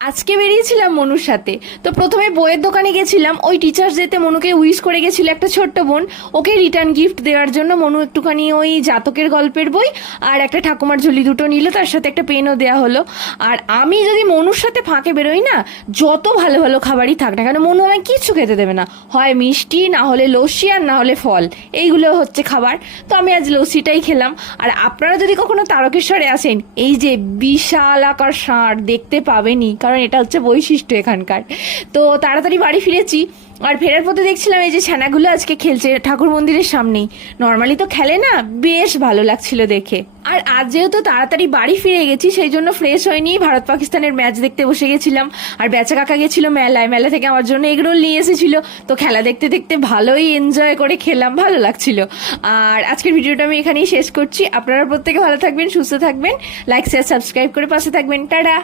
আজকে বেরিয়েছিলাম মনুর সাথে। তো প্রথমে বইয়ের দোকানে গেছিলাম, ওই টিচার্স ডেতে মনুকে উইশ করে গেছিল একটা ছোট্ট বোন, ওকে রিটার্ন গিফট দেওয়ার জন্য মনু একটুখানি ওই জাতকের গল্পের বই আর একটা ঠাকুমার ঝুলি দুটো নিল, তার সাথে একটা পেনও দেওয়া হলো। আর আমি যদি মনুর সাথে ফাঁকে বেরোই না, যত ভালো ভালো খাবারই থাক না কেন মনু আমায় কিচ্ছু খেতে দেবে না, হয় মিষ্টি, না হলে লস্যি, আর না হলে ফল, এইগুলো হচ্ছে খাবার। তো আমি আজ লস্যিটাই খেলাম। আর আপনারা যদি কখনো তারকেশ্বরে আসেন, এই যে বিশাল আকার ষাঁড় দেখতে পাবেনই, কারণ এটা হচ্ছে বৈশিষ্ট্য এখানকার। তো তাড়াতাড়ি বাড়ি ফিরেছি, আর ফেরার পথে দেখছিলাম এই যে ছানাগুলো আজকে খেলছে ঠাকুর মন্দিরের সামনেই। নর্মালি তো খেলে না, বেশ ভালো লাগছিল দেখে। আর আজ যেহেতু তাড়াতাড়ি বাড়ি ফিরে গেছি, সেই জন্য ফ্রেশ হয়ে নিয়ে ভারত পাকিস্তানের ম্যাচ দেখতে বসে গেছিলাম। আর বেচা কাকা গেছিল মেলায়, মেলা থেকে আমার জন্য এগরোল নিয়ে এসেছিল। তো খেলা দেখতে দেখতে ভালোই এনজয় করে খেলাম, ভালো লাগছিল। আর আজকের ভিডিওটা আমি এখানেই শেষ করছি। আপনারা প্রত্যেকে ভালো থাকবেন, সুস্থ থাকবেন, লাইক শেয়ার সাবস্ক্রাইব করে পাশে থাকবেন। টাটা।